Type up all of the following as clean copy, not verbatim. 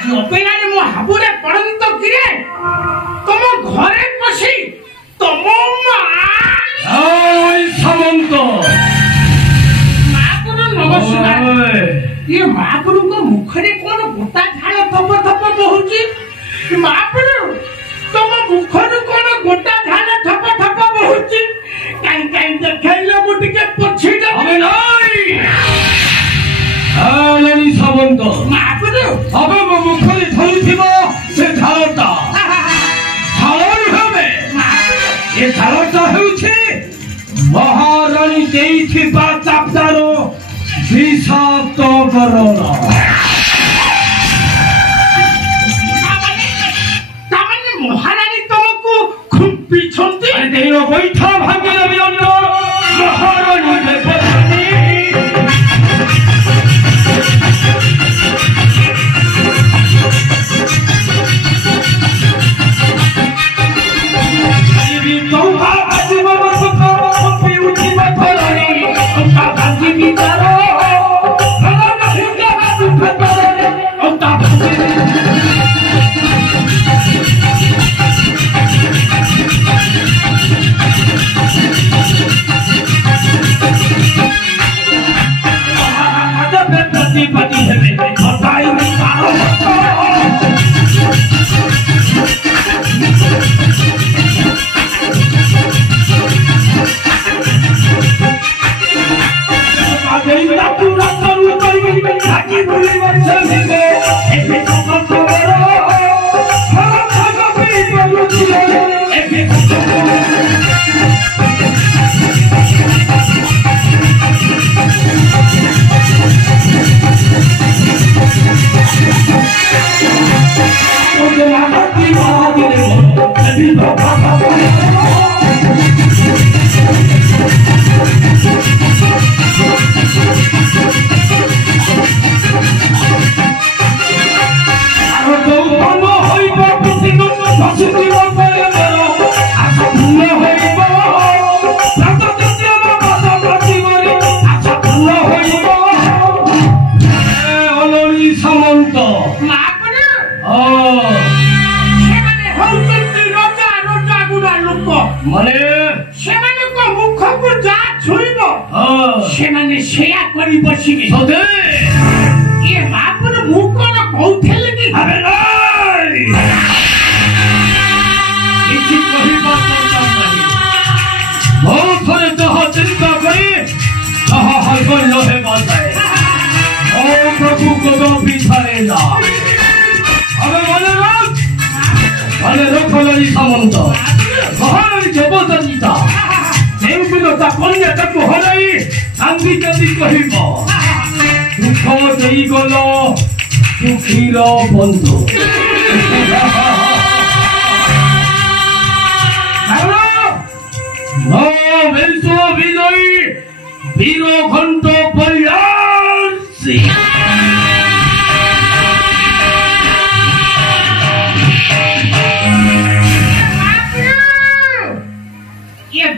आज अपेक्षारे मो हाबुरे पड़ंत किरे तुम घरे पसी तुम मां सामंत मापुर नमस्कार ये मापुर को मुखरे कोन गोटा झाड़ थप थप बहुची मापुर तुम मुखर कोन गोटा झाड़ थप थप बहुची काई काई देखैले मु टिके पछी जा अबे नहीं आलनी सामंत मापुर अबे मो मुखरे धरुथिबो से झालटा झालर हबे ये झालटा हेउछि महारानी देइथिबा चापदारो विषाक्त गरण महारानी तुमको खुंपी छंती अरे तेरो बैठा भाग्य अभिनंदन महारानी देवरानी देवी चौका आजीवन सुख खुंपी उठी मथरानी उनका गांधी विचारो भगवान हिंदे हाथ उठारे उनका पति है बताई सामंत महारानी जबरदस्ता देवपिनो ता कन्या ताको हराई कांदी कांदी कहिबो दुख देई गलो सुखीर बंधु वेंसो विजयी वीर घंट बलियासी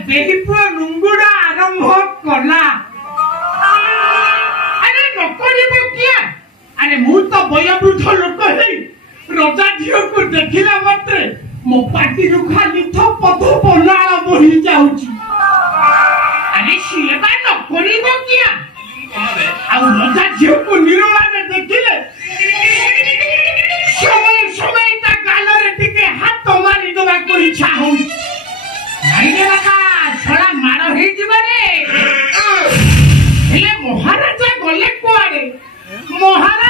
बेहिपुर नुंगुड़ा आरंभ कला अरे नकरिबो किया अरे मु तो बयवृद्ध लोक हई रजा झियो को देखिला मात्रे मो पाटी रु खाली थप थप नाळ बही जाउची अरे सिए बा नकरिबो किया आ रजा झियो को निरोलाने देखिले समय समय ता गालरे टिके हाथ मारी दबा को इच्छा होई नहीं रे बाका छड़ा मारो हे जीवरे हेले महाराजा गले कोआडे महाराज